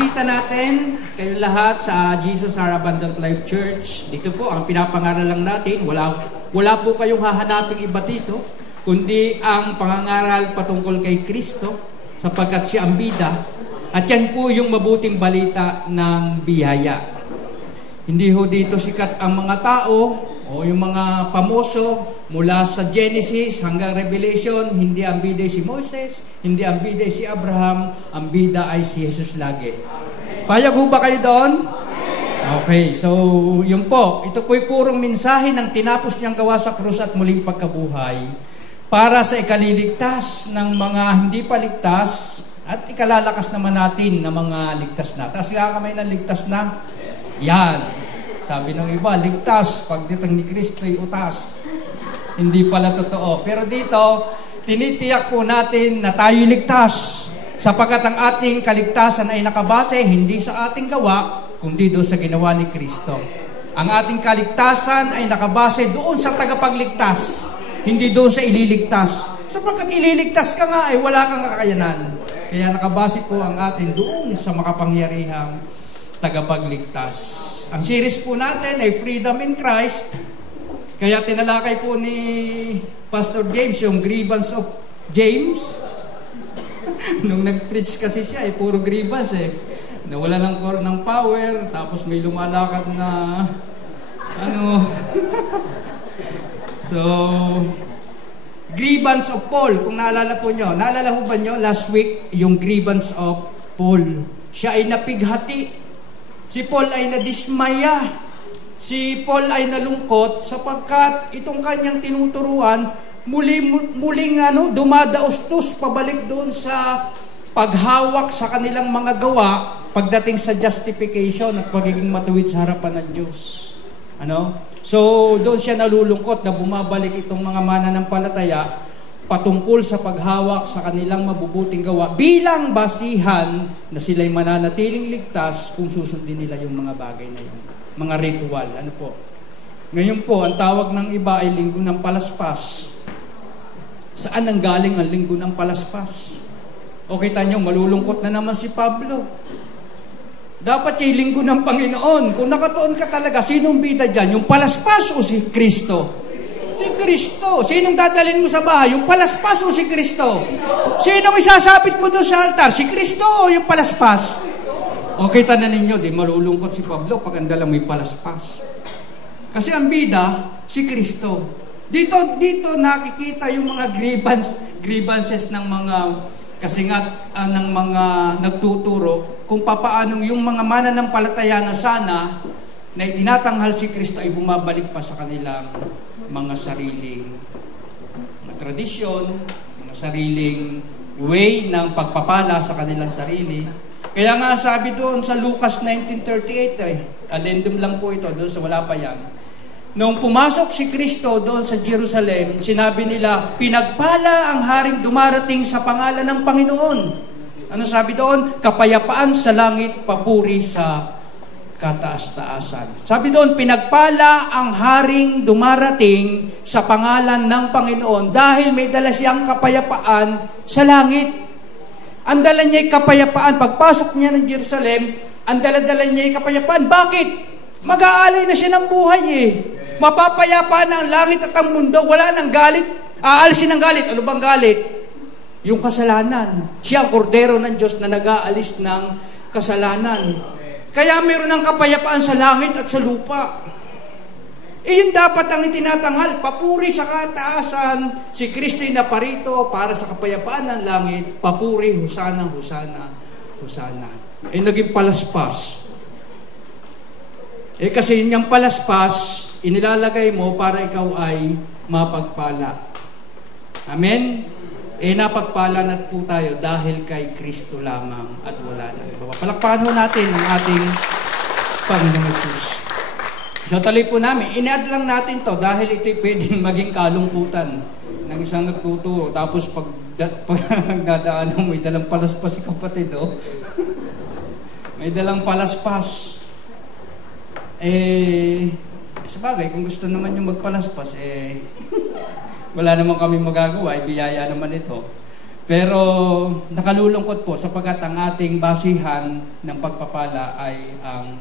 bisita natin, kayo lahat sa Jesus Our Abundant Life Church. Dito po, ang pinapangaralan natin, wala po kayong hahanaping iba dito, kundi ang pangangaral patungkol kay Kristo, sapagkat siya ang bida. At yan po yung mabuting balita ng biyaya. Hindi ho dito sikat ang mga tao o yung mga pamoso mula sa Genesis hanggang Revelation. Hindi ang bida si Moses, hindi ang bida si Abraham, ang bida ay si Jesus lagi. Payag ho ba kayo doon? Okay, so yun po. Ito po'y purong mensahe ng tinapos niyang gawa sa krus at muling pagkabuhay para sa ikaliligtas ng mga hindi pa ligtas at ikalalakas naman natin ng mga ligtas na. Taas nga kamay ng ligtas na. Yan. Sabi ng iba, ligtas. Pagdating ni Kristo ay utas. Hindi pala totoo. Pero dito, tinitiyak po natin na tayo ligtas. Sapagkat ang ating kaligtasan ay nakabase hindi sa ating gawa, kundi doon sa ginawa ni Kristo. Ang ating kaligtasan ay nakabase doon sa tagapagligtas, hindi doon sa ililigtas. Sapagkat ililigtas ka nga ay wala kang kakayanan. Kaya nakabase po ang atin doon sa makapangyarihang tagapagligtas. Ang series po natin ay Freedom in Christ. Kaya tinalakay po ni Pastor James yung grievance of James. Nung nag-preach kasi siya, puro grievance Nawala ng power, tapos may lumalakad na So, grievance of Paul, kung naalala po nyo. Naalala po ba nyo last week yung grievance of Paul? Siya ay napighati. Si Paul ay nadismaya. Si Paul ay nalungkot sapagkat itong kanyang tinuturuan muling dumadaustos pabalik doon sa paghawak sa kanilang mga gawa pagdating sa justification at pagiging matuwid sa harapan ng Diyos. So, doon siya nalulungkot na bumabalik itong mga mananampalataya patungkol sa paghawak sa kanilang mabubuting gawa bilang basihan na sila'y mananatiling ligtas kung susundin nila yung mga bagay na yun. Mga ritual. Ngayon po, ang tawag ng iba ay linggo ng palaspas. Saan ang galing ang linggo ng palaspas? O kita nyo, malulungkot na naman si Pablo. Dapat yung linggo ng Panginoon. Kung nakatuon ka talaga, sinong bida dyan? Yung palaspas o si Kristo? Si Kristo. Sinong dadalhin mo sa bahay? Yung palaspas o si Kristo? Sinong isasapit mo doon sa altar? Si Kristo o yung palaspas? O kita na ninyo, di malulungkot si Pablo pag andala may palaspas. Kasi ang bida, si Kristo. Dito nakikita yung mga grievances ng mga kasingat ng mga nagtuturo kung papaanong yung mga mananampalataya na sana na itinatanghal si Kristo ay bumabalik pa sa kanilang mga sariling tradisyon, mga sariling way ng pagpapala sa kanilang sarili. Kaya nga sabi doon sa Lucas 19:38, addendum lang po ito, doon sa wala pa yan. Noong pumasok si Kristo doon sa Jerusalem, sinabi nila, pinagpala ang haring dumarating sa pangalan ng Panginoon. Ano sabi doon? Kapayapaan sa langit, papuri sa kataas-taasan. Sabi doon, pinagpala ang haring dumarating sa pangalan ng Panginoon dahil may dala siyang kapayapaan sa langit. Ang dala niya ay kapayapaan. Pagpasok niya ng Jerusalem, ang dala-dala niya ay kapayapaan. Bakit? Mag-aalay na siya ng buhay Mapapayapaan ang langit at ang mundo. Wala nang galit. Aalisin ang galit. Ano bang galit? Yung kasalanan. Siya ang kordero ng Diyos na nag-aalis ng kasalanan. Kaya mayroon ng kapayapaan sa langit at sa lupa. Yun dapat ang itinatanghal. Papuri sa kataasan. Si Kristo'y naparito para sa kapayapaan ng langit. Papuri, husana, husana, husana. Naging palaspas. Kasi yung palaspas, inilalagay mo para ikaw ay mapagpala. Amen? Napagpala na po tayo dahil kay Kristo lamang at wala na iba. Palakpakan ho natin ang ating Panginoong Hesus. So tuloy po namin, in-add lang natin to dahil ito'y pwedeng maging kalungkutan ng isang nagtuturo. Tapos pag dadaan mo, may dalang palaspas si kapatid, May dalang palaspas. Sabagay, kung gusto naman yung magpalaspas, wala naman kami magagawa, biyaya naman ito. Pero nakalulungkot po sapagkat ang ating basihan ng pagpapala ay ang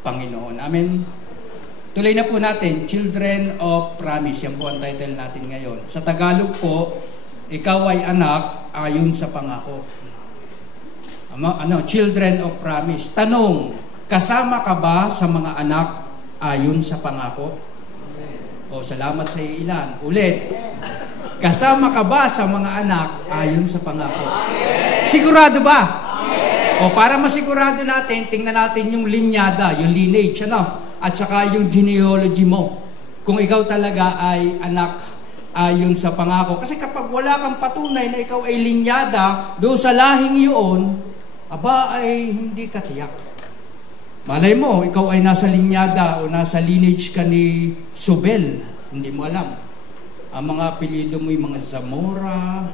Panginoon. Amen. Tuloy na po natin, Children of Promise. Yan po ang title natin ngayon. Sa Tagalog po, ikaw ay anak ayon sa pangako. Children of Promise. Tanong, kasama ka ba sa mga anak ayon sa pangako? O, salamat sa ilan. Ulit, kasama ka ba sa mga anak ayon sa pangako? Sigurado ba? O, para masigurado natin, tingnan natin yung linyada, yung lineage, at saka yung genealogy mo. Kung ikaw talaga ay anak ayon sa pangako. Kasi kapag wala kang patunay na ikaw ay linyada doon sa lahing iyon, aba ay hindi ka tiyak. Malay mo, ikaw ay nasa linyada o nasa lineage ka ni Sobel. Hindi mo alam. Ang mga apelyido mo yung mga Zamora,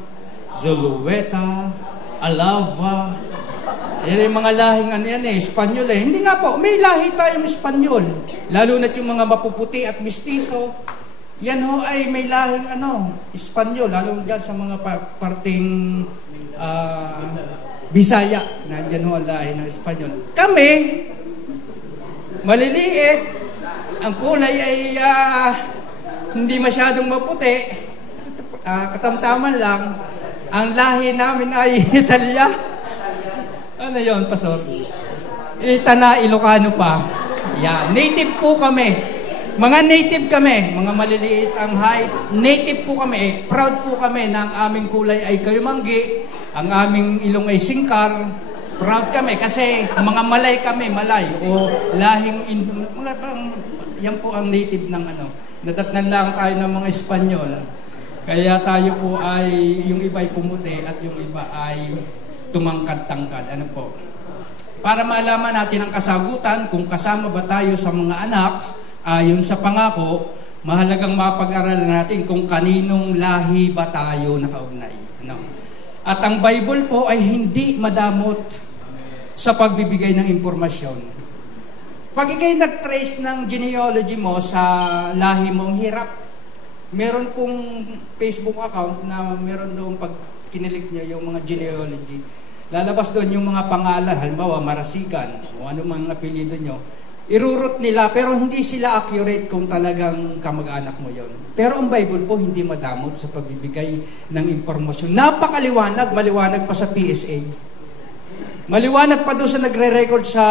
Zulueta, Alava. Yan yung mga lahing Espanyol eh. Hindi nga po, may lahi tayong Espanyol. Lalo na yung mga mapuputi at mistiso. Yan ho ay may lahing Espanyol. Lalo dyan sa mga parting Bisaya. Nandiyan ho ang lahi ng Espanyol. Kami, maliliit. Ang kulay ay hindi masyadong maputi. Katamtaman lang. Ang lahi namin ay Italya. Ano yun, Pastor? Itana, Ilocano pa. Yeah, native po kami. Mga native kami, mga maliliit ang height. Native po kami. Proud po kami na ang aming kulay ay kayumanggi. Ang aming ilong ay singkar. Proud kami kasi mga malay kami, malay. O lahing, yan po ang native ng Natatnan lang tayo ng mga Espanyol. Kaya tayo po ay, yung iba ay pumuti at yung iba ay tumangkad-tangkad. Ano po? Para malaman natin ang kasagutan kung kasama ba tayo sa mga anak ayon sa pangako, mahalagang mapag-aralan natin kung kaninong lahi ba tayo nakaugnay. At ang Bible po ay hindi madamot sa pagbibigay ng impormasyon. Pag ikay nag-trace ng genealogy mo sa lahi mo, ang hirap. Meron pong Facebook account na meron doon pag kinilik niya yung mga genealogy. Lalabas doon yung mga pangalan, halimbawa Marasigan, o ano mga apelyido nyo. Irurot nila, pero hindi sila accurate kung talagang kamag-anak mo yon. Pero ang Bible po hindi madamot sa pagbibigay ng impormasyon. Napakaliwanag, maliwanag pa sa PSA. Maliwanag pa doon sa nagre-record sa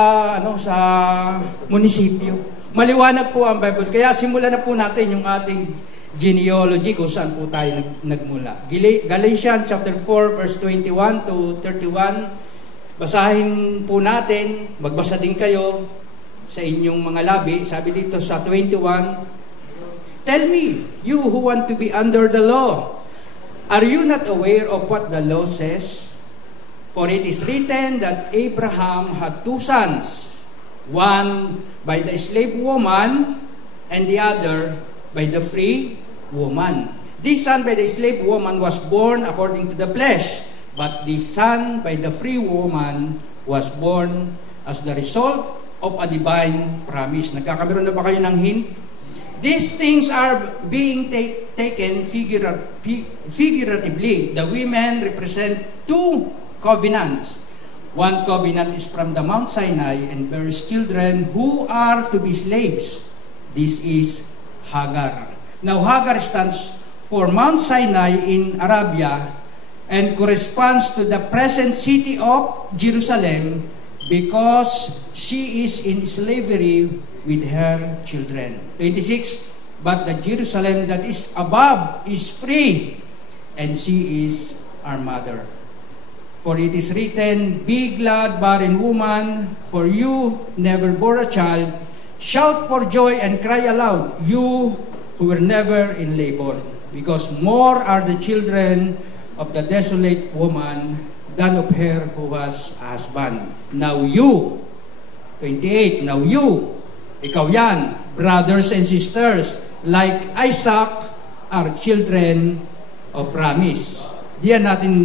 munisipyo. Maliwanag po ang Bible. Kaya simulan na po natin yung ating genealogy kung saan po tayo nagmula. Galatians chapter 4 verse 21 to 31. Basahin po natin, magbasa din kayo sa inyong mga labi. Sabi dito sa 21, tell me, you who want to be under the law, are you not aware of what the law says? For it is written that Abraham had two sons, one by the slave woman and the other by the free woman. This son by the slave woman was born according to the flesh, but this son by the free woman was born as the result of a divine promise. Nagkakameron na ba kayo ng hint? These things are being taken figuratively. The women represent two covenants. One covenant is from the Mount Sinai and bears children who are to be slaves. This is Hagar. Now, Hagar stands for Mount Sinai in Arabia and corresponds to the present city of Jerusalem because she is in slavery with her children. 26, but the Jerusalem that is above is free, and she is our mother. For it is written, be glad, barren woman, for you never bore a child. Shout for joy and cry aloud, you who were never in labor, because more are the children of the desolate woman than of her who has a husband. Now you, 28, now you, ikaw yan, brothers and sisters, like Isaac, are children of promise. Diyan natin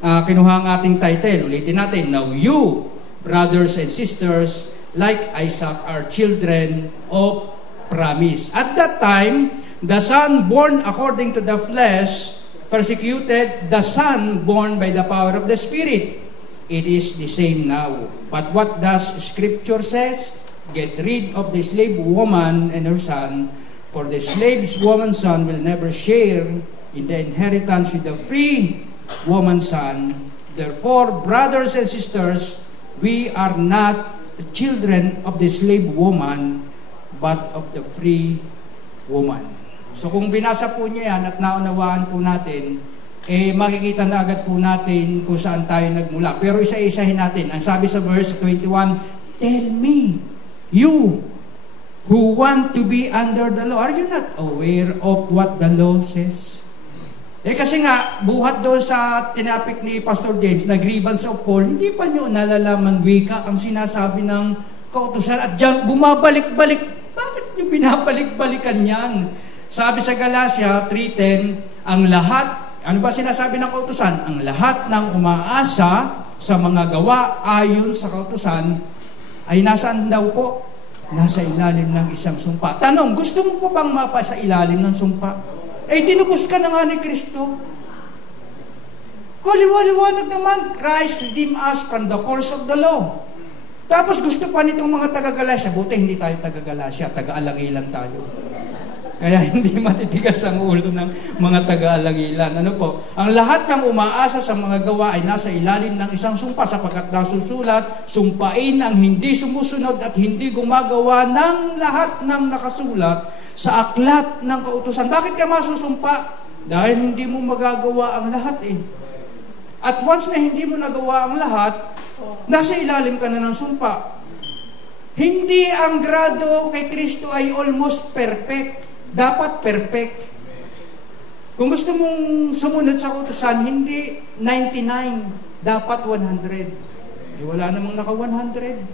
kinuha ang ating title. Ulitin natin, now you, brothers and sisters, like Isaac, are children of promise. At that time, the son born according to the flesh persecuted the son born by the power of the Spirit. It is the same now. But what does Scripture says? Get rid of the slave woman and her son, for the slave woman's son will never share in the inheritance with the free woman's son. Therefore, brothers and sisters, we are not the children of the slave woman, but of the free woman. So kung binasa po niya yan at naunawaan po natin, makikita na agad po natin kung saan tayo nagmula. Pero isa-isahin natin. Ang sabi sa verse 21, tell me, you who want to be under the law, are you not aware of what the law says? Kasi nga, buhat doon sa tinapik ni Pastor James na grievance of Paul, hindi pa nyo nalalaman wika ang sinasabi ng kautusan at dyan bumabalik-balik. Bakit nyo binabalik-balikan yan? Sabi sa Galatia 3:10, ang lahat, ano ba sinasabi ng kautusan? Ang lahat ng umaasa sa mga gawa ayon sa kautusan ay nasaan daw po? Nasa ilalim ng isang sumpa. Tanong, gusto mo pa bang mapa sa ilalim ng sumpa? Tinubos ka na nga ni Kristo. Liwanag naman, Christ redeemed us from the curse of the law. Tapos gusto pa nitong mga taga-Galacia, buti hindi tayo taga-Galacia, taga-Alangilan tayo. Kaya hindi matitigas ang ulo ng mga taga-Alangilan. Ano po? Ang lahat ng umaasa sa mga gawa ay nasa ilalim ng isang sumpa sapagkat nasusulat, sumpain ang hindi sumusunod at hindi gumagawa ng lahat ng nakasulat sa aklat ng kautusan. Bakit ka masusumpa? Dahil hindi mo magagawa ang lahat At once na hindi mo nagawa ang lahat, nasa ilalim ka na ng sumpa. Hindi ang grado kay Kristo ay almost perfect. Dapat perfect. Kung gusto mong sumunod sa kautusan, hindi 99, dapat 100. Wala namang naka 100.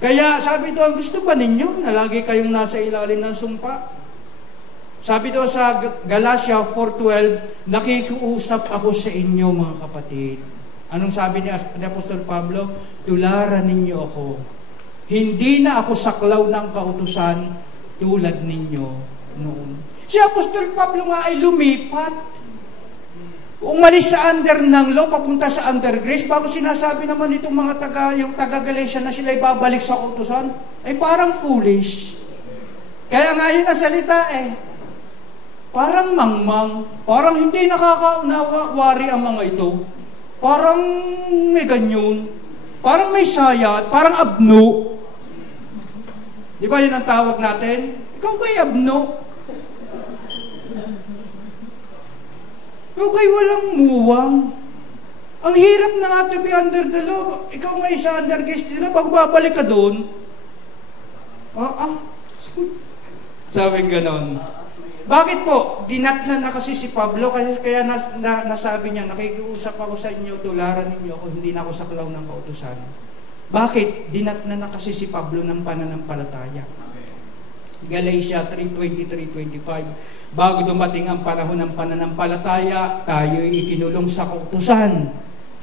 Kaya sabi doon, gusto ba ninyo na lagi kayong nasa ilalim ng sumpa? Sabi doon sa Galatia 4:12, nakikiusap ako sa inyo mga kapatid. Anong sabi ni Apostol Pablo? Tularan ninyo ako. Hindi na ako saklaw ng kautusan tulad ninyo noon. Si Apostol Pablo nga ay lumipat. Umalis sa under ng law, papunta sa under grace, bago sinasabi naman itong mga yung taga-Galatia na sila babalik sa kautusan, ay parang foolish. Kaya nga yun ang salita parang mangmang, parang hindi nakakaunawa-wari ang mga ito. Parang may ganyan, parang may sayat, parang abno. Di ba yun ang tawag natin? Ikaw ba'y abno? Ikaw ba'y walang muwang? Ang hirap na nga to be under the law. Ikaw nga isa under grace nila, bago babalik ka doon. Sabing ganon. Bakit po? Dinatnan na kasi si Pablo, kaya nasabi niya, nakikiusap ako sa inyo, tularan ninyo ako, hindi na ako saklaw ng kautusan. Bakit? Dinatnan na kasi si Pablo ng pananampalataya. Galatia 3:23-25, bago dumating ang panahon ng pananampalataya, tayo'y ikinulong sa kautusan,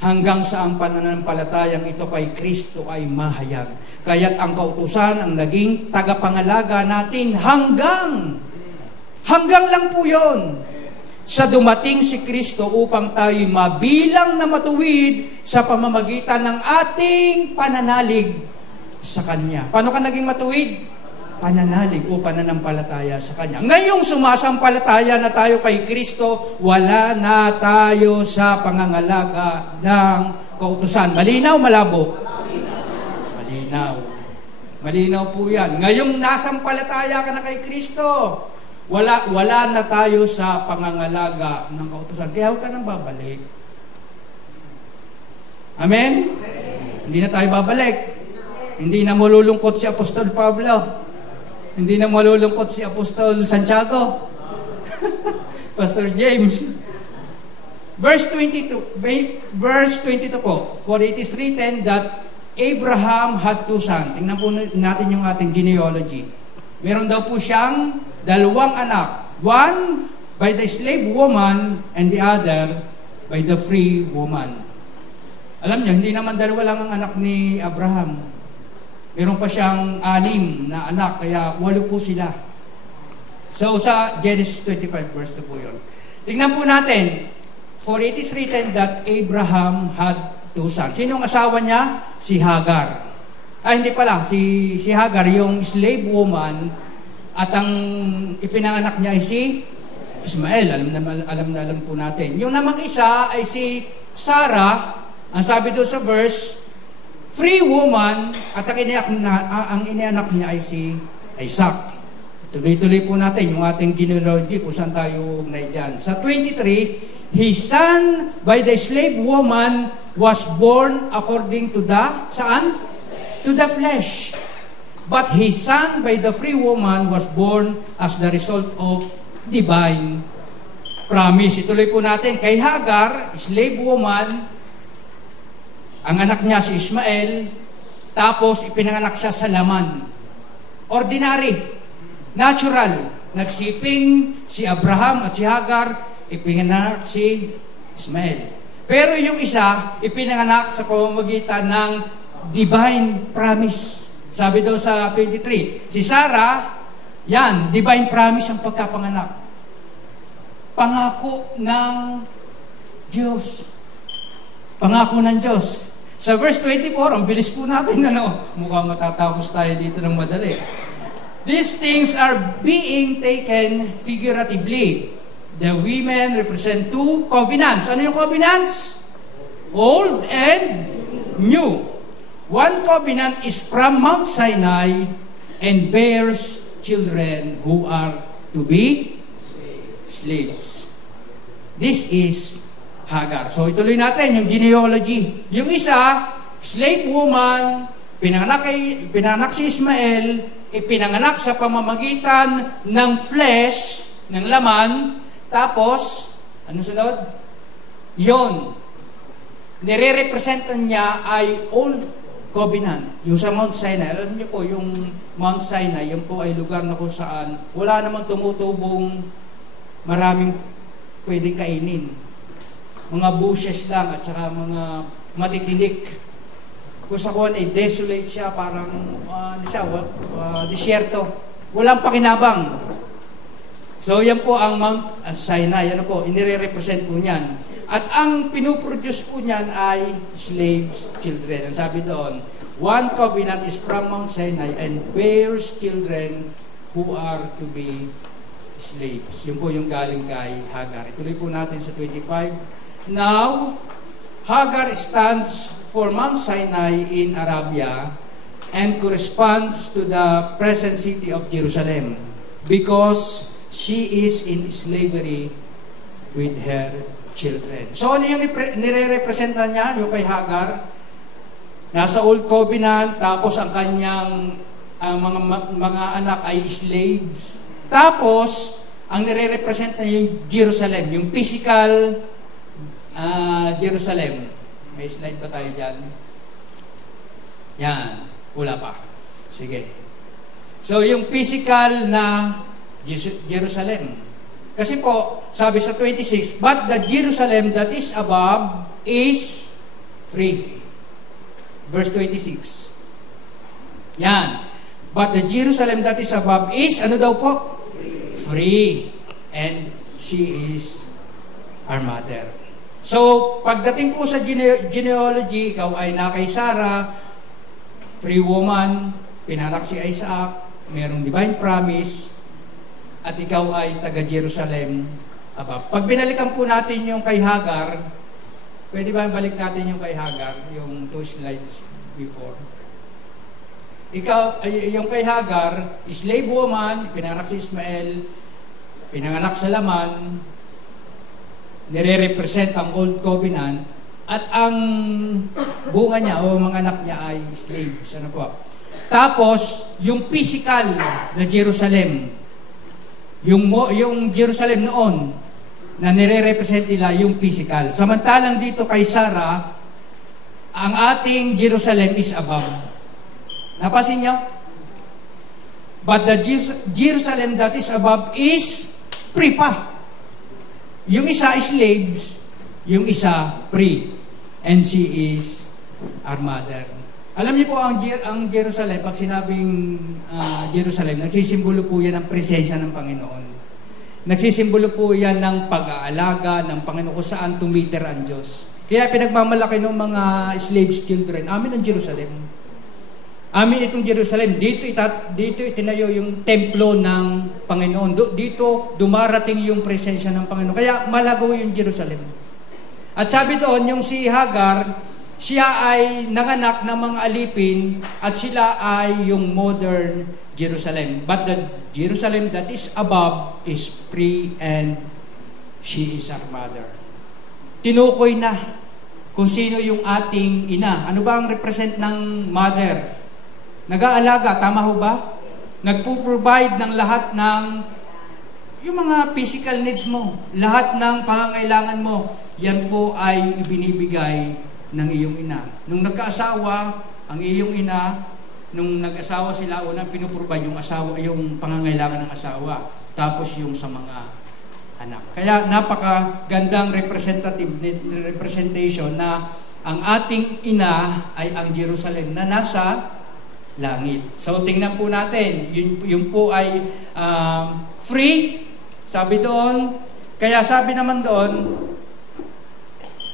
hanggang sa ang pananampalatayang ito kay Kristo ay mahayag. Kaya't ang kautusan ang naging tagapangalaga natin hanggang lang po yun. Sa dumating si Kristo upang tayo mabilang na matuwid sa pamamagitan ng ating pananalig sa Kanya. Paano ka naging matuwid? Pananalig o pananampalataya sa Kanya. Ngayong sumasampalataya na tayo kay Kristo, wala na tayo sa pangangalaga ng kautusan. Malinaw, malabo? Malinaw. Malinaw po yan. Ngayong nasampalataya ka na kay Kristo, wala na tayo sa pangangalaga ng kautusan. Kaya huwag ka nang babalik. Amen? Hindi na tayo babalik. Hindi na malulungkot si Apostol Pablo. Hindi na malulungkot si Apostol Santiago. Pastor James. Verse 22 po. For it is written that Abraham had two sons. Tingnan po natin yung ating genealogy. Meron daw po siyang dalawang anak. One by the slave woman and the other by the free woman. Alam niyo, hindi naman dalawa lang ang anak ni Abraham. Meron pa siyang 6 na anak, kaya 8 po sila. So sa Genesis 25 verse 2 po yun. Tingnan po natin. For it is written that Abraham had 2 sons. Sinong asawa niya? Si Hagar. Hindi pala. Si Hagar, yung slave woman, at ang ipinanganak niya ay si Ismael. Alam po natin. Yung namang isa ay si Sarah. Ang sabi doon sa verse, free woman, at ang inianak niya ay si Isaac. Tuloy-tuloy po natin yung ating genealogy kung saan tayo ugnay dyan. Sa 23, his son by the slave woman was born according to the, saan? To the flesh. But his son by the free woman was born as the result of divine promise. Ituloy po natin. Kay Hagar, slave woman, ang anak niya si Ismael, tapos ipinanganak siya sa laman. Ordinary, natural. Nagsiping si Abraham at si Hagar, ipinanganak si Ismael. Pero yung isa, ipinanganak sa pamamagitan ng divine promise. Sabi daw sa 23, si Sarah, yan, divine promise ang pagkapanganak. Pangako ng Diyos. Pangako ng Diyos. Sa verse 24, ang bilis po natin, mukhang matatapos tayo dito ng madali. These things are being taken figuratively. The women represent 2 covenants. Ano yung covenants? Old and new. One covenant is from Mount Sinai and bears children who are to be slaves. This is Hagar. So ituloy natin yung genealogy. Yung isa, slave woman, pinanganak si Ismael, ipinanganak sa pamamagitan ng flesh, ng laman, tapos, ano sunod? Yon. Nire-representan niya ay Old Covenant. Yung sa Mount Sinai, alam niyo po, yung Mount Sinai, yun po ay lugar na kung saan wala namang tumutubong maraming pwedeng kainin. Mga bushes lang at saka mga matitinik. Kung sa kuwan ay desolate siya, parang disyerto. Walang pakinabang. So yan po ang Mount Sinai. Yan po, inire-represent po niyan. At ang pinuproduce po niyan ay slaves, children. Ang sabi doon, one covenant is from Mount Sinai and bears children who are to be slaves. Yun po yung galing kay Hagar. Ituloy po natin sa 25. Now, Hagar stands for Mount Sinai in Arabia and corresponds to the present city of Jerusalem because she is in slavery with her children. So, ano yung nire-representa niya? Yung kay Hagar, nasa Old Covenant, tapos ang kanyang mga anak ay slaves. Tapos, ang nire-representa niya yung Jerusalem, yung physical Jerusalem. May slide ba tayo dyan? Yan. Wala pa. Sige. So, yung physical na Jerusalem. Kasi po, sabi sa 26, but the Jerusalem that is above is free. Verse 26. Yan. But the Jerusalem that is above is, ano daw po? Free. And she is our mother. So, pagdating po sa genealogy, ikaw ay na kay Sarah, free woman, pinanak si Isaac, mayroong divine promise, at ikaw ay taga-Jerusalem. Pag binalikan po natin yung kay Hagar, pwede ba balik natin yung kay Hagar, yung 2 slides before? Ikaw, yung kay Hagar, slave woman, pinanak si Ismael, pinanganak sa laman, nire-represent ang Old Covenant, at ang bunga niya o mga anak niya ay slaves. Ano po? Tapos, yung physical na Jerusalem, yung Jerusalem noon, na nire-represent nila yung physical. Samantalang dito kay Sarah, ang ating Jerusalem is above. Napasin niyo? But the Jerusalem that is above is free pa. Yung isa is slaves, yung isa free. And she is our mother. Alam niyo po, ang Jerusalem, pag sinabing Jerusalem, nagsisimbolo po yan ang presensya ng Panginoon. nagsisimbolo po yan ng pag-aalaga ng Panginoon kung saan tumiter ang Diyos. Kaya pinagmamalaki ng mga slaves children, amin ang Jerusalem. Amin itong Jerusalem. Dito itinayo yung templo ng Panginoon. Dito dumarating yung presensya ng Panginoon. Kaya malagaw yung Jerusalem. At sabi doon, yung si Hagar, siya ay nanganak ng mga alipin at sila ay yung modern Jerusalem. But the Jerusalem that is above is free and she is our mother. Tinukoy na kung sino yung ating ina. Ano ba ang represent ng mother? Nag-aalaga, tama ho ba? Nagpo-provide ng lahat ng yung mga physical needs mo, lahat ng pangangailangan mo, yan po ay ibinibigay ng iyong ina. Nung nagkaasawa, ang iyong ina, nung nag-asawa sila, unang pinuprovide yung pangangailangan ng asawa, tapos yung sa mga anak. Kaya napakagandang representation na ang ating ina ay ang Jerusalem na nasa langit. So tingnan po natin, yun po ay free, sabi doon. Kaya sabi naman doon,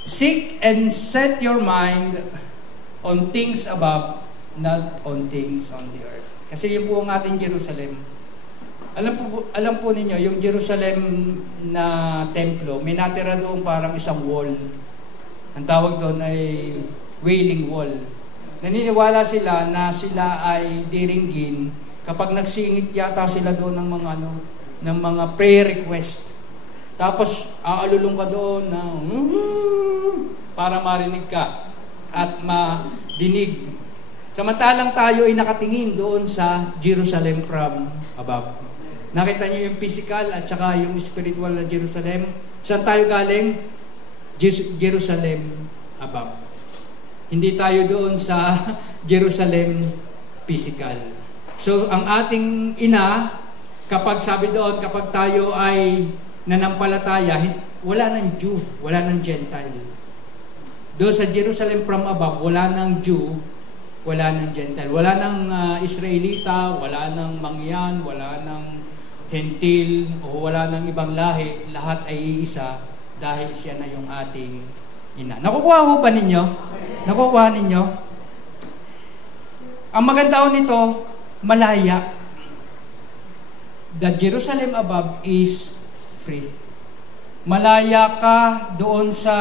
seek and set your mind on things above, not on things on the earth. Kasi yun po ang ating Jerusalem. Alam po ninyo, yung Jerusalem na templo, may natira doon parang isang wall. Ang tawag doon ay Wailing Wall. Naniniwala sila na sila ay diringgin kapag nagsingit yata sila doon ng mga prayer request. Tapos aalulong ka doon na para marinig ka at madinig. Samantalang tayo ay nakatingin doon sa Jerusalem from above. Nakita niyo yung physical at saka yung spiritual na Jerusalem. Saan tayo galing? Jerusalem above. Hindi tayo doon sa Jerusalem physical. So, ang ating ina, kapag sabi doon, kapag tayo ay nanampalataya, wala ng Jew, wala ng Gentile. Doon sa Jerusalem from above, wala ng Jew, wala ng Gentile. Wala ng Israelita, wala ng Mangyan, wala ng Hentil, o wala ng ibang lahi. Lahat ay iisa dahil siya na yung ating ina. Nakukuha ho ba ninyo? Nakukuha ninyo? Ang maganda ho nito, malaya. The Jerusalem above is free. Malaya ka doon sa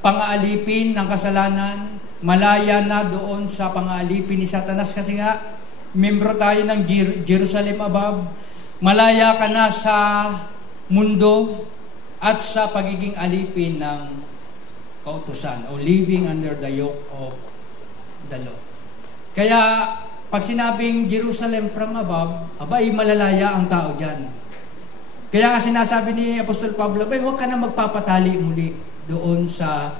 pang-aalipin ng kasalanan. Malaya na doon sa pang-aalipin ni Satanas kasi nga, membro tayo ng Jerusalem above. Malaya ka na sa mundo at sa pagiging alipin ng kautusan o living under the yoke of the law. Kaya pag sinabing Jerusalem from above, abay malalaya ang tao dyan. Kaya nga sinasabi ni Apostol Pablo, abay huwag ka na magpapatali muli doon sa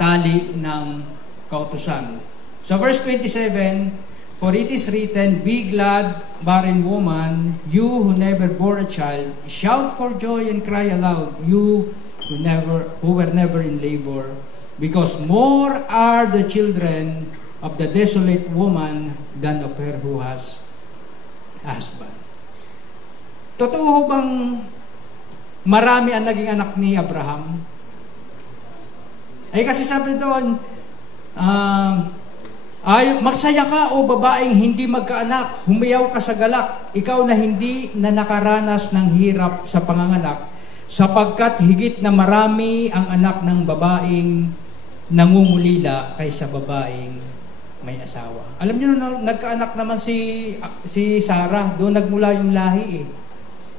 tali ng kautusan. So verse 27, for it is written, be glad, barren woman, you who never bore a child, shout for joy and cry aloud, you who were never in labor, because more are the children of the desolate woman than of her who has husband. Totoo bang marami ang naging anak ni Abraham? Ay kasi sabi doon, magsaya ka o babaeng hindi magkaanak, humiyaw ka sa galak, ikaw na hindi na nakaranas ng hirap sa panganganak, sapagkat higit na marami ang anak ng babaeng nangungulila kaysa babaeng may asawa. Alam niyo na nagkaanak naman si Sarah, doon nagmula yung lahi eh.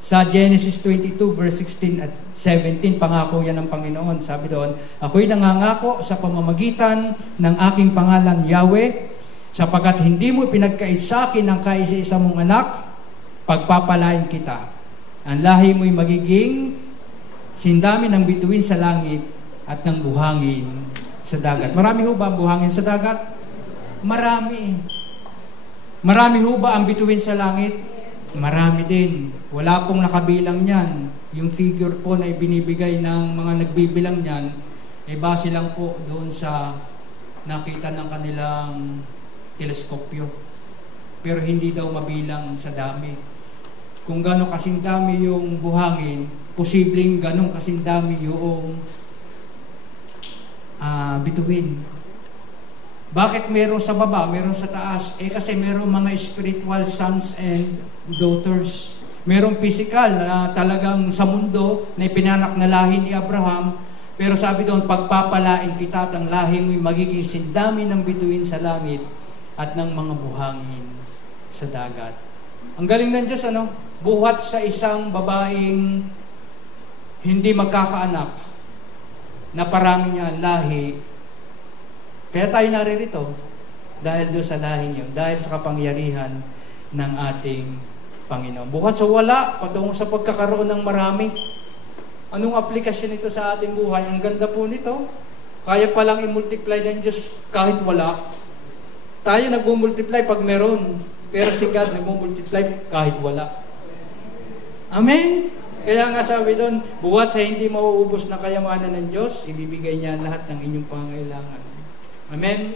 Sa Genesis 22 verse 16 at 17, pangako yan ng Panginoon. Sabi doon, ako'y nangangako sa pamamagitan ng aking pangalan Yahweh, sapagkat hindi mo pinagkait sa akin ang kaisa-isa mong anak, pagpapalain kita. Ang lahi mo'y magiging sindami ng bituin sa langit at ng buhangin sa dagat. Marami ho ba ang buhangin sa dagat? Marami. Marami ho ba ang bituin sa langit? Marami din. Wala pong nakabilang niyan. Yung figure po na ibinibigay ng mga nagbibilang niyan, ay base lang po doon sa nakita ng kanilang teleskopyo. Pero hindi daw mabilang sa dami. kung gano'ng kasing dami yung buhangin, posibleng gano'ng kasing dami yung bituin. Bakit meron sa baba, meron sa taas? Kasi meron mga spiritual sons and daughters. Merong physical na talagang sa mundo na ipinanak na lahi ni Abraham, pero sabi doon, pagpapalain kita at ang lahi mo'y magiging sindami ng bituin sa langit at ng mga buhangin sa dagat. Ang galing ng Diyos, buhat sa isang babaeng hindi magkakaanak na parami niya ang lahi. Kaya tayo naririto dahil doon sa lahi niyo, dahil sa kapangyarihan ng ating Panginoon. Buhat sa wala, patungo sa pagkakaroon ng marami. Anong aplikasyon nito sa ating buhay? Ang ganda po nito. Kaya palang i-multiply ng Diyos kahit wala. Tayo nag-multiply pag meron. Pero si God nag-multiply kahit wala. Amen? Kaya nga sabi doon, buhat sa hindi mauubos na kayamanan ng Diyos, ibibigay niya lahat ng inyong pangangailangan. Amen?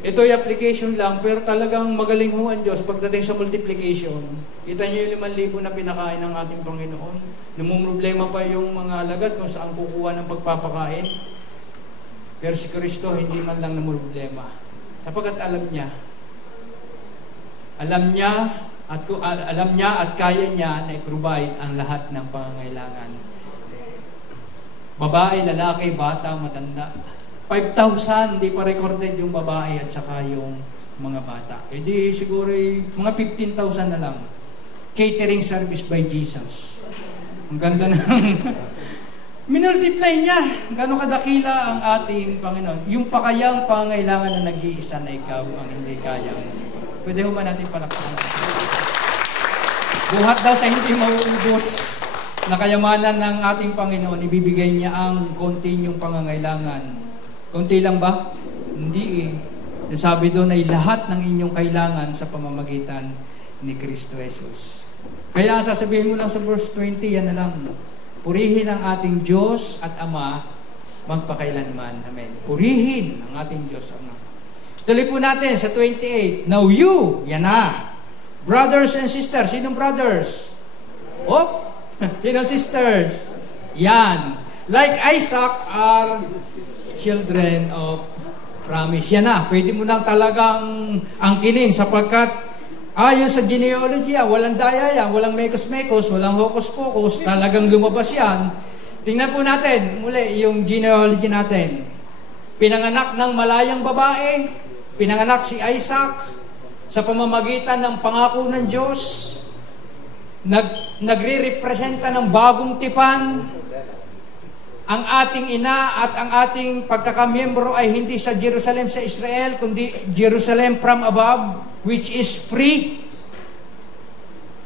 Ito ay application lang, pero talagang magaling ho ang Diyos pagdating sa multiplication. Kita niyo yung 5,000 na pinakain ng ating Panginoon. Namumroblema pa yung mga alagad kung saan kukuha ng pagpapakain. Pero si Kristo hindi man lang namumroblema. Sapagkat alam niya at kaya niya na i-provide ang lahat ng pangangailangan. Babae, lalaki, bata, matanda. 5,000, hindi pa recorded yung babae at saka yung mga bata. E di siguro mga 15,000 na lang. Catering service by Jesus. Ang ganda ng minultiply niya. Gano'ng kadakila ang ating Panginoon. Yung pakayang pangangailangan na nag-iisa na ikaw ang hindi kayang. Pwede mo ba natin palakpakan? Buhat daw sa hindi mauubos na kayamanan ng ating Panginoon, ibibigay niya ang konti niyong pangangailangan. Konti lang ba? Hindi eh. Sabi doon ay lahat ng inyong kailangan sa pamamagitan ni Kristo Jesus. Kaya sasabihin mo lang sa verse 20, yan na lang. Purihin ang ating Diyos at Ama magpakailanman. Amen. Purihin ang ating Diyos at Ama. Tuloy po natin sa 28. Now you, yan na. Brothers and sisters. Sinong brothers? Sinong sisters? Yan. Like Isaac are children of promise. Yan na. Pwede mo nang talagang angkinin sapagkat ayon sa genealogy, walang daya yan, walang mekos-mekos, walang hocus-pocus, talagang lumabas yan. Tingnan po natin muli yung genealogy natin. Pinanganak ng malayang babae, pinanganak si Isaac sa pamamagitan ng pangako ng Diyos, nagre-representa ng bagong tipan. Ang ating ina at ang ating pagkakamiyembro ay hindi sa Jerusalem sa Israel, kundi Jerusalem from above, which is free.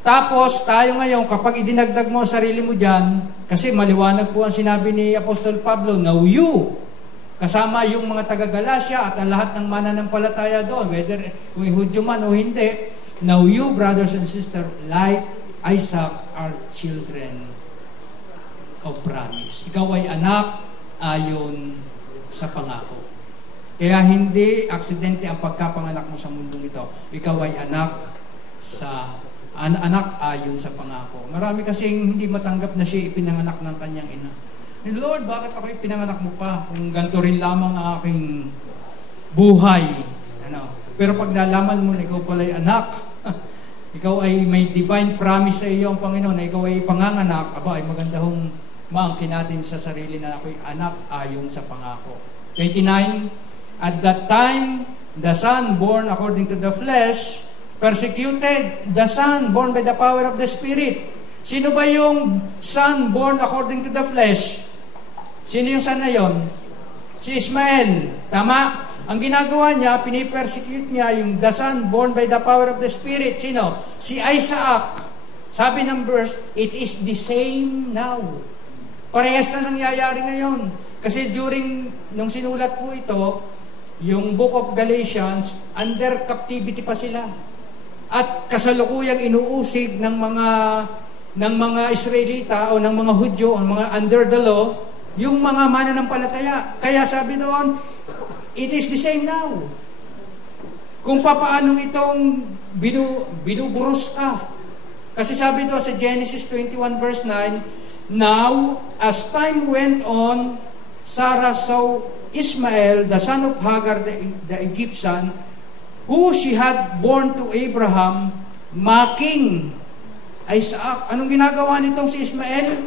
Tapos, tayo ngayon, kapag idinagdag mo ang sarili mo dyan, kasi maliwanag po ang sinabi ni Apostol Pablo, now you, kasama yung mga taga-Galacia at ang lahat ng mananampalataya doon, whether kung Hudyo man o hindi, now you, brothers and sisters, like Isaac, are children of promise. Ikaw ay anak ayon sa pangako. Kaya hindi aksidente ang pagkapanganak mo sa mundong ito. Ikaw ay anak ayon sa pangako. Marami kasing hindi matanggap na siya ipinanganak ng kanyang ina. Lord, bakit ako ipinanganak mo pa? Kung ganito rin lamang ang aking buhay. Pero pag nalaman mo na ikaw pala ay anak, ikaw ay may divine promise sa iyo ang Panginoon na ikaw ay panganganak, ay maganda hong maangkin natin sa sarili na ako'y anak ayon sa pangako. 29, at that time, the son born according to the flesh, persecuted the son born by the power of the Spirit. Sino ba yung son born according to the flesh? Sino yung son na yon? Si Ismael. Tama? Ang ginagawa niya, pinipersecute niya yung the son born by the power of the Spirit. Sino? Si Isaac. Sabi ng verse, it is the same now. Parehas na nangyayari ngayon. Kasi nung sinulat po ito, yung Book of Galatians, under captivity pa sila. At kasalukuyang inuusig ng mga Israelita o ng mga Hudyo o mga under the law, yung mga mananampalataya. Kaya sabi doon, it is the same now. Kung papaanong itong binuburos ka, Kasi sabi doon sa Genesis 21 verse 9, Now, as time went on, Sarah saw Ismael, the son of Hagar the Egyptian, who she had born to Abraham, mocking Isaac. Anong ginagawa nitong si Ismael?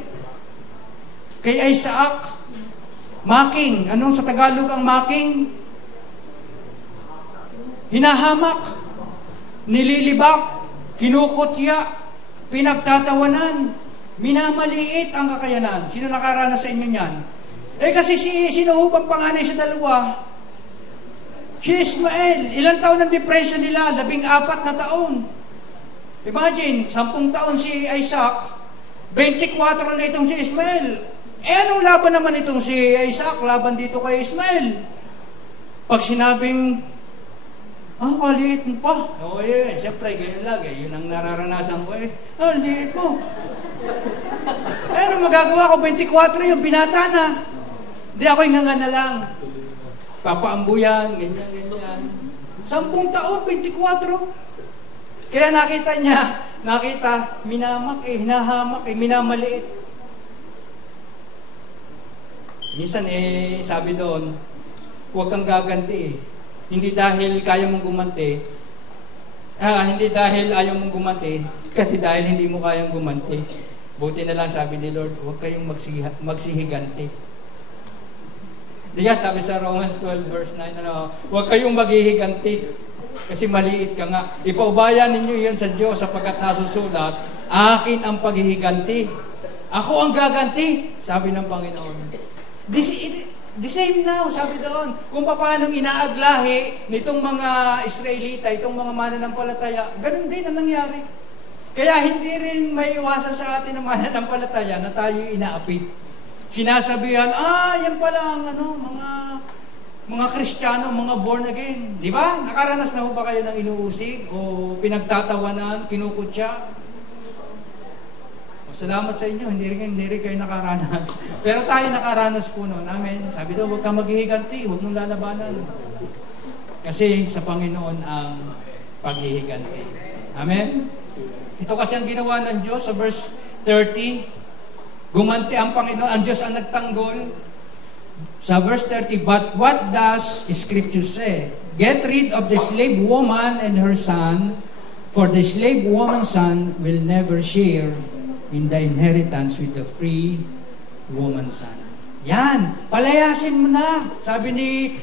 Kay Isaac, mocking. Anong sa Tagalog ang mocking? Hinahamak, nililibak, kinukutya, pinagtatawanan, minamaliit ang kakayanan. Sino nakaranas sa inyo niyan? Kasi sino hubang panganay sa dalawa? Si Ismael. Ilang taon ng depression nila? 14 na taon. Imagine, 10 taon si Isaac, 24 na itong si Ismael. Anong laban naman itong si Isaac? Laban dito kay Ismael. Pag sinabing, kaliit mo pa. Siyempre, ganyan lagi. Yun ang nararanasan ko liit mo. Ano magagawa ko? 24 yung binata na. Hindi, ako'y nga na lang. Papaambuyan, ganyan. 10 taon, 24. Kaya nakita, minamak hinahamak minamaliit. Minsan sabi doon, huwag kang gaganti Hindi dahil kaya mong gumanti, hindi dahil ayaw mong gumanti, kasi dahil hindi mo kayang gumanti. Buti na lang sabi ni Lord, huwag kayong magsihiganti. Di nga sabi sa Romans 12 verse 9, huwag kayong maghihiganti, kasi maliit ka nga. Ipaubayan ninyo yan sa Diyos sapagkat nasusulat, akin ang paghihiganti. Ako ang gaganti, sabi ng Panginoon. The same now, sabi doon, kung paano inaaglahi nitong mga Israelita, itong mga mananampalataya, ganun din ang nangyari. Kaya hindi rin may iwasan sa atin ng mananampalataya na tayo inaapit. Sinasabihan, yan pala ang mga Kristiyano, mga born again. Di ba? Nakaranas na ho ba kayo ng inuusig o pinagtatawanan, kinukutya? Salamat sa inyo, hindi rin kayo nakaranas. Pero tayo nakaranas po noon. Amen. Sabi daw, huwag kang maghihiganti, huwag mong lalabanan. Kasi sa Panginoon ang paghihiganti. Amen. Ito kasi ang ginawa ng Diyos sa verse 30. Gumanti ang Panginoon, ang Diyos ang nagtanggol. Sa verse 30, but what does Scripture say? Get rid of the slave woman and her son, for the slave woman's son will never share in the inheritance with the free woman's son. Yan, palayasin mo na. Sabi ni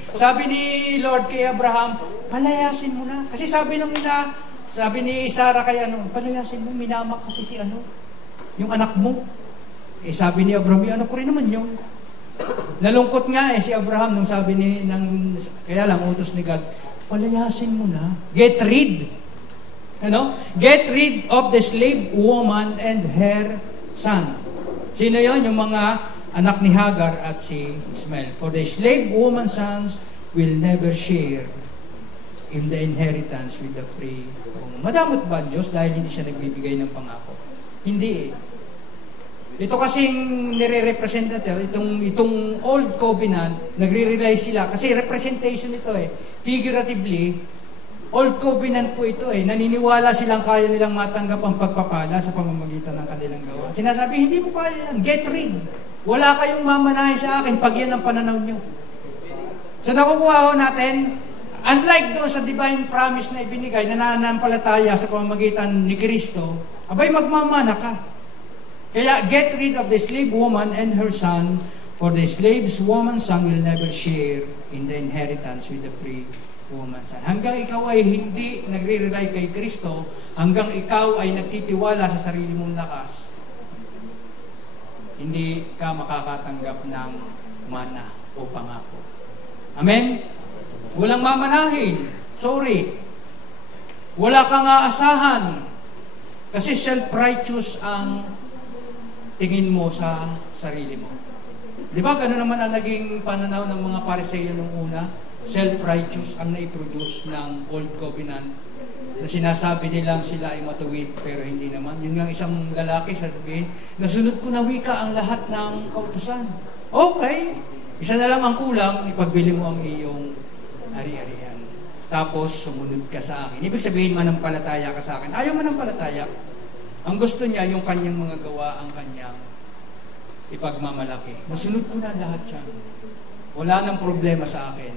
Lord kay Abraham, palayasin mo na. Kasi sabi ni Sarah kay palayasin mo, minamak kasi yung anak mo. Sabi ni Abraham, anak ko rin naman yun. Nalungkot nga si Abraham nung sabi kaya lang utos ni God, palayasin mo na. Get rid. Get rid of the slave woman and her son. Sino yon? Yung mga anak ni Hagar at si Ismael. For the slave woman's sons will never share in the inheritance with the free woman. Madamot ba Diyos dahil hindi siya nagbibigay ng pangako? Hindi Ito kasing nire-represent natin, itong Old Covenant, nagre-rely sila, kasi representation ito figuratively, Old Covenant po ito naniniwala silang kaya nilang matanggap ang pagpapala sa pamamagitan ng kanilang gawa. Sinasabi, hindi mo kaya yan, get rid. Wala kayong mamanahin sa akin pag yan ang pananaw nyo. So nakukuha natin, unlike doon sa divine promise na ibinigay, na nananampalataya sa pamamagitan ni Kristo, abay magmamana ka. Kaya get rid of the slave woman and her son, for the slave's woman's son will never share in the inheritance with the free woman's son. Hanggang ikaw ay hindi nagre-rely kay Kristo, hanggang ikaw ay nagtitiwala sa sarili mong lakas, hindi ka makakatanggap ng mana o pangako. Amen? Walang mamanahin. Sorry. Wala kang aasahan. Kasi self-righteous ang tingin mo sa sarili mo. Di ba gano'n naman ang naging pananaw ng mga Pariseo nung una? Self-righteous ang naiproduce ng Old Covenant. Na sinasabi nilang sila ay matuwid, pero hindi naman. Yun nga isang lalaki sabihin, nasunod ko na wika ang lahat ng kautusan. Okay, isa na lang ang kulang, ipagbili mo ang iyong ari-arian. Tapos sumunod ka sa akin. Ibig sabihin manampalataya ka sa akin. Ayaw manampalataya. Ang gusto niya, yung kanyang mga gawa, ang kanyang ipagmamalaki. Masunod ko na lahat yan. Wala nang problema sa akin.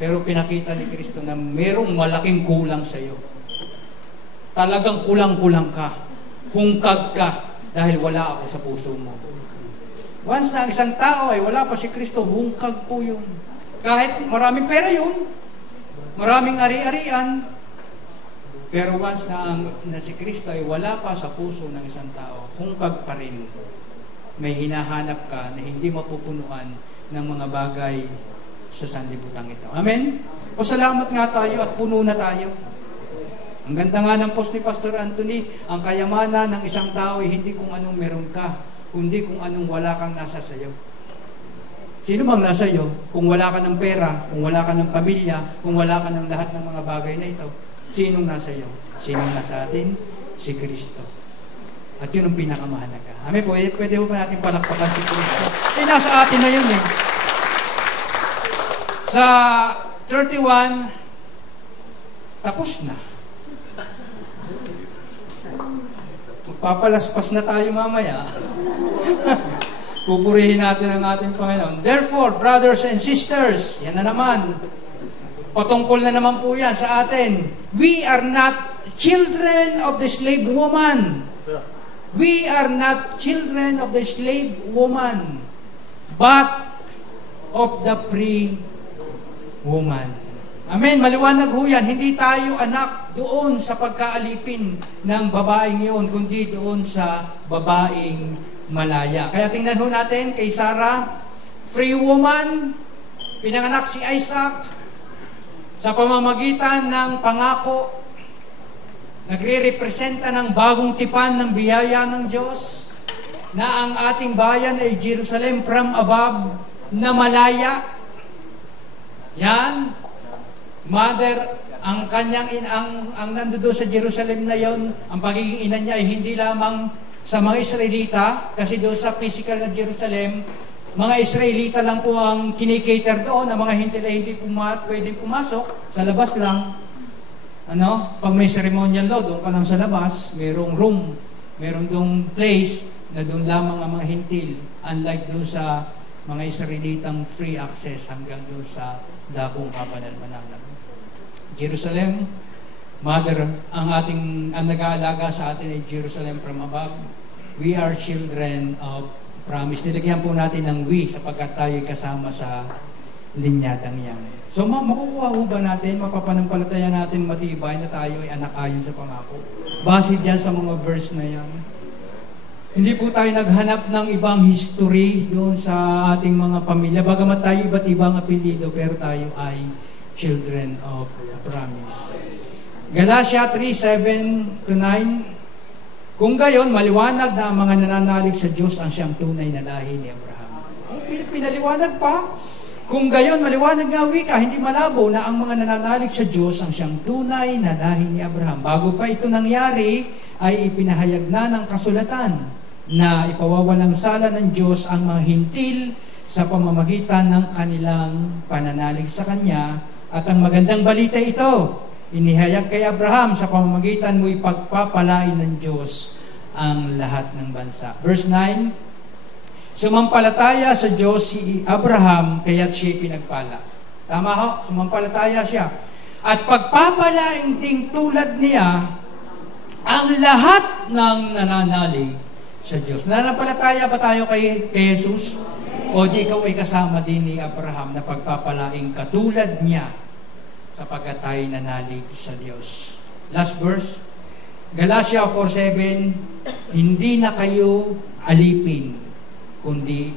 Pero pinakita ni Kristo na merong malaking kulang sa iyo. Talagang kulang-kulang ka. Hungkag ka dahil wala ako sa puso mo. Once na ang isang tao ay wala pa si Kristo, hungkag po yun. Kahit maraming pera yun, maraming ari-arian, pero once na si Kristo ay wala pa sa puso ng isang tao, hungkag pa rin. May hinahanap ka na hindi mapupunuan ng mga bagay sa sanlibutan ito. Amen? O salamat nga tayo at puno na tayo. Ang ganda nga ng post ni Pastor Anthony, ang kayamanan ng isang tao ay hindi kung anong meron ka, kundi kung anong wala kang nasa sayo. Sino bang nasa iyo? Kung wala ka ng pera, kung wala ka ng pamilya, kung wala ka ng lahat ng mga bagay na ito, sinong nasa iyo? Sinong nasa atin? Si Kristo. At yun ang pinakamahalaga. Amen po, pwede po ba natin palakpakan si Kristo? Nasa atin na yun eh. Sa 31, tapos na. Magpapalaspas na tayo mamaya. Pupurihin natin ang ating Panginoon. Therefore, brothers and sisters, yan na naman. Patungkol na naman po yan sa atin. We are not children of the slave woman. We are not children of the slave woman, but of the free woman. Amen. Maliwanag ho yan. Hindi tayo anak doon sa pagkaalipin ng babaeng yun, kundi doon sa babaeng malaya. Kaya tingnan ho natin kay Sarah, free woman, pinanganak si Isaac sa pamamagitan ng pangako, nagre-representa ng bagong tipan ng biyaya ng Diyos na ang ating bayan ay Jerusalem from above na malaya. Yan, mother, ang kanyang ang nandoon sa Jerusalem na yon, ang pagiging ina niya ay hindi lamang sa mga Israelita, kasi doon sa physical na Jerusalem, mga Israelita lang po ang kinikater doon, ang mga Hintil ay hindi pwedeng pumasok, sa labas lang. Pag may ceremonial law, doon ka lang sa labas, merong room, merong doong place na doon lamang ang mga Hintil, unlike doon sa mga Israelitang free access hanggang doon sa dakong kapanalmanan. Jerusalem, Mother, ang nag-aalaga sa atin ay Jerusalem from above. We are children of promise. Nilagyan po natin ng we sapagkat tayo kasama sa linyatang yan. So makukuha ho ba natin, mapapanampalataya natin matibay na tayo ay anak ayon sa pangako? Base dyan sa mga verse na yan. Hindi po tayo naghanap ng ibang history doon sa ating mga pamilya. Bagamat tayo iba't ibang apelido, pero tayo ay children of promise. Galatia 3:7-9. Kung gayon, maliwanag na ang mga nananalig sa Diyos ang siyang tunay na lahi ni Abraham. Pinaliwanag pa. Kung gayon, maliwanag nga wika, hindi malabo na ang mga nananalig sa Diyos ang siyang tunay na lahi ni Abraham. Bago pa ito nangyari, ay ipinahayag na ng kasulatan na ipawawalang sala ng Diyos ang mga hintil sa pamamagitan ng kanilang pananalig sa Kanya. At ang magandang balita ito, inihayag kay Abraham sa pamamagitan mo ipagpapalain ng Diyos ang lahat ng bansa. Verse 9, sumampalataya sa Diyos si Abraham, kaya't siya pinagpala. Tama ho, sumampalataya siya. At pagpapalain ding tulad niya ang lahat ng nananalig sa Diyos. Nananampalataya ba tayo kay Jesus? O di ikaw ay kasama din ni Abraham na pagpapalaing katulad niya sapagkat tayo nanalig sa Diyos. Last verse, Galatia 4:7, hindi na kayo alipin, kundi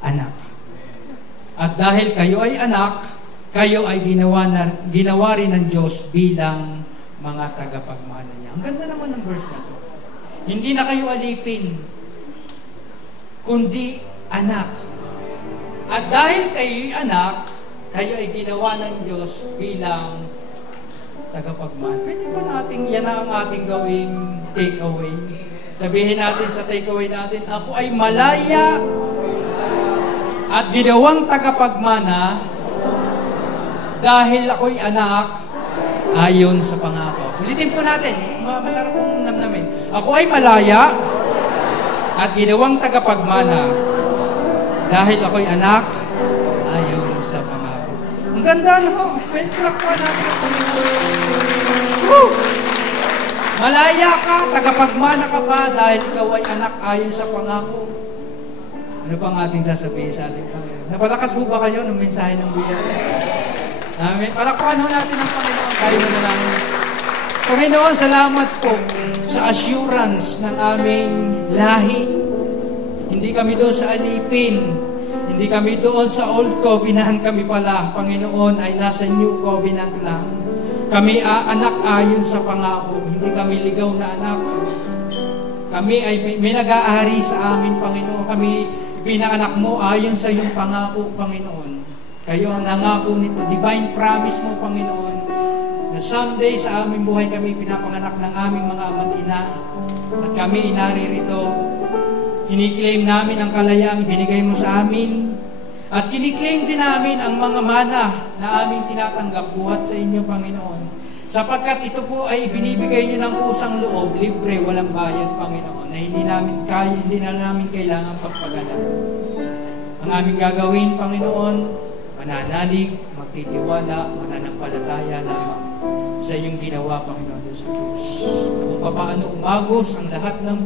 anak. At dahil kayo ay anak, kayo ay ginawa rin ng Diyos bilang mga tagapagmana niya. Ang ganda naman ng verse na to. Hindi na kayo alipin, kundi anak. At dahil kayo ay anak, kayo ay ginawa ng Diyos bilang tagapagmana. Pwede ba natin, yan ang ating gawing takeaway? Sabihin natin sa takeaway natin, ako ay malaya at ginawang tagapagmana dahil ako'y anak ayon sa pangako. Ulitin po natin, masarap pong namnamin. Ako ay malaya at ginawang tagapagmana dahil ako'y anak ayon sa pangako. Ang ganda, no? Pentrack pa natin. Woo! Malaya ka, tagapagmana ka pa dahil ikaw ay anak ayon sa pangako. Ano pang ating sasabihin sa ating Panginoon? Napalakas mo ba kayo ng mensahe ng biyaya? Amen. Palakpakan ho natin ang Panginoon. Tayo na lang. Panginoon, salamat po sa assurance ng aming lahi. Hindi kami doon sa alipin. Hindi kami doon sa old covenant. Kami pala, Panginoon, ay nasa new covenant lang. Kami anak ayon sa pangako. Hindi kami ligaw na anak. Kami ay may nag-aari sa amin, Panginoon. Kami pinanganak mo ayon sa iyong pangako, Panginoon. Kayo ang nangako nito. Divine promise mo, Panginoon, na someday sa aming buhay kami pinapanganak ng aming mga ama't ina. At kami inaririto. Kiniklaim namin ang kalayaang binigay mo sa amin. At kiniklaim din namin ang mga mana na aming tinatanggap buhat sa inyo, Panginoon. Sapagkat ito po ay ibinibigay nyo ng kusang loob, libre, walang bayad, Panginoon, na hindi na namin kailangan pagpagalan. Ang aming gagawin, Panginoon, mananalig, magtitiwala, mananampalataya lamang sa iyong ginawa, Panginoon sa Diyos. Kung paano umagos ang lahat ng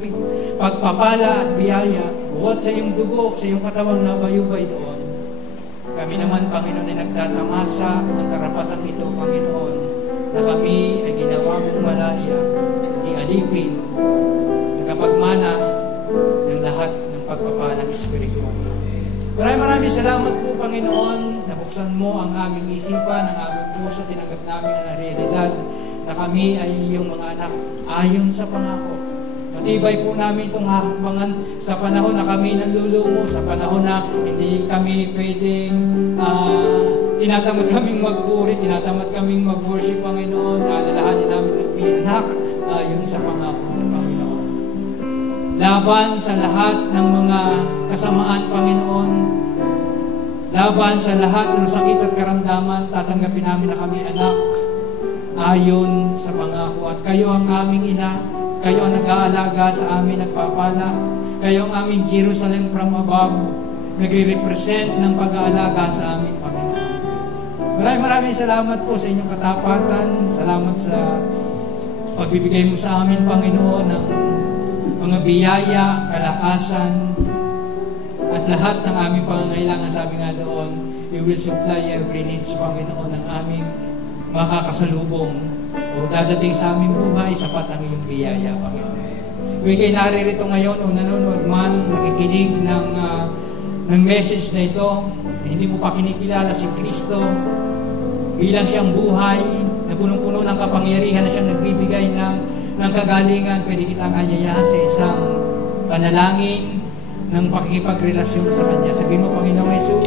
pagpapala at biyaya, buhat sa iyong dugo, sa iyong katawang nabayubay doon. Kami naman, Panginoon, ay nagtatamasa ng karapatan ito, Panginoon, na kami ay ginawa mong malaya, di alipin, nagkapagmana ng lahat ng pagpapalang espiritual. Maraming salamat po, Panginoon. Nabuksan mo ang aming isipan, ang aming puso, tinanggap namin ang realidad na kami ay iyong mga anak ayon sa pangako. Matibay po namin itong hakbangan sa panahon na kami nanlulumo, sa panahon na hindi kami pwedeng tinatamad kaming magpuri, tinatamad kaming mag-worship, Panginoon. Alalahanin namin at anak ayon sa pangako, Panginoon. Laban sa lahat ng mga kasamaan, Panginoon. Laban sa lahat ng sakit at karamdaman, tatanggapin namin na kami anak ayon sa pangako. At kayo ang aming ina, kayo ang nag-aalaga sa amin, nagpapala. Kayo ang aming Jerusalem from above, nagre-represent ng pag-aalaga sa amin, Panginoon. Maraming salamat po sa inyong katapatan. Salamat sa pagbibigay mo sa amin, Panginoon, ng mga biyaya, kalakasan, at lahat ng aming pangangailangan. Sabi nga doon, you will supply every needs, Panginoon, ng aming makakasalubong o dadating sa aming buhay, sapat ang iyong biyaya, Panginoon. Kung ikay naririto ngayon o nanonood man, nakikinig ng message na ito, na hindi mo pa kinikilala si Kristo bilang siyang buhay, na punong-puno ng kapangyarihan, na siyang nagbibigay ng kagalingan, pwede kitang anyayahan sa isang panalangin ng pakikipagrelasyon sa Kanya. Sabihin mo, Panginoong Jesus,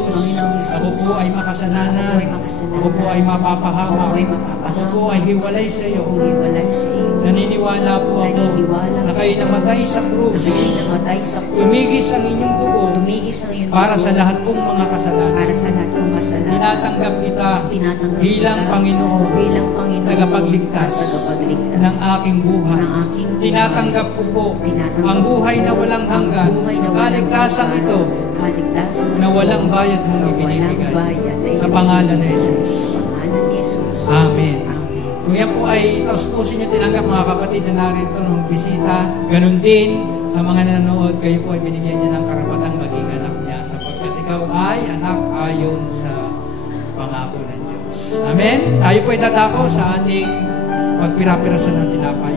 ako po ay makasalanan, ako po ay mapapahamak, ako po ay hiwalay sa iyo. Naniniwala po ako na kayo namatay sa krus, tumigis ang inyong dugo para sa lahat kong mga kasalanan. Tinatanggap kita bilang Panginoon, tagapagligtas ng aking buhay. Tinatanggap ko po ang buhay na walang hanggan, kaligtasan ito na walang bayad mong ibinibigay sa pangalan ni Jesus. Amen. Kung yan po ay taus-puso nyo tinanggap, mga kapatid na narito ng bisita, ganun din sa mga nanonood, kayo po ay binigyan niya ng karapatang maging anak niya sapagkat ikaw ay anak ayon sa pangako ng Diyos. Amen. Tayo po ay dadako sa ating pagpirapirasyon ng tinapay.